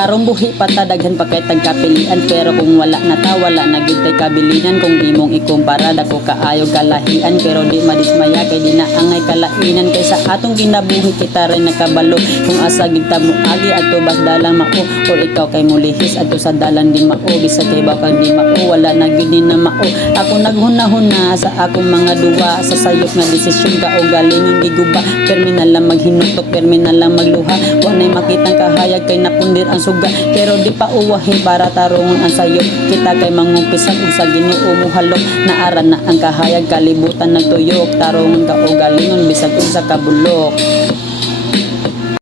karong buhi patadaghan pa kay tagkapilian, pero kung wala na ta wala na gyud tay kabilinan. Kung imong ikumpara dako kaayo kalahian, pero di madismaya kay di na angay kalainan. Kaysa atong kinabuhi kita rin nakabalo, kung asa gid ta moagi adto bas dalang mao, or ikaw kay mulihis adto sa dalan di mao. Bisa kay bakang di mao wala na gyud ni na mao. Ako naghunahuna sa akong mga duwa, sa sayop nga desisyon ka o galingon giguba. Permi na lang maghinutok, permi na lang magluha, wanay makitang kahayag kay napundir ang suga. Pero di pa uwahi para tarungon ang sayop, kita kay mangumpisan ug sa Ginoo mo halok. Naaran na ang kahayag kalibutan nagtuyok, tarungon ka o galingon bisag sa kabulok.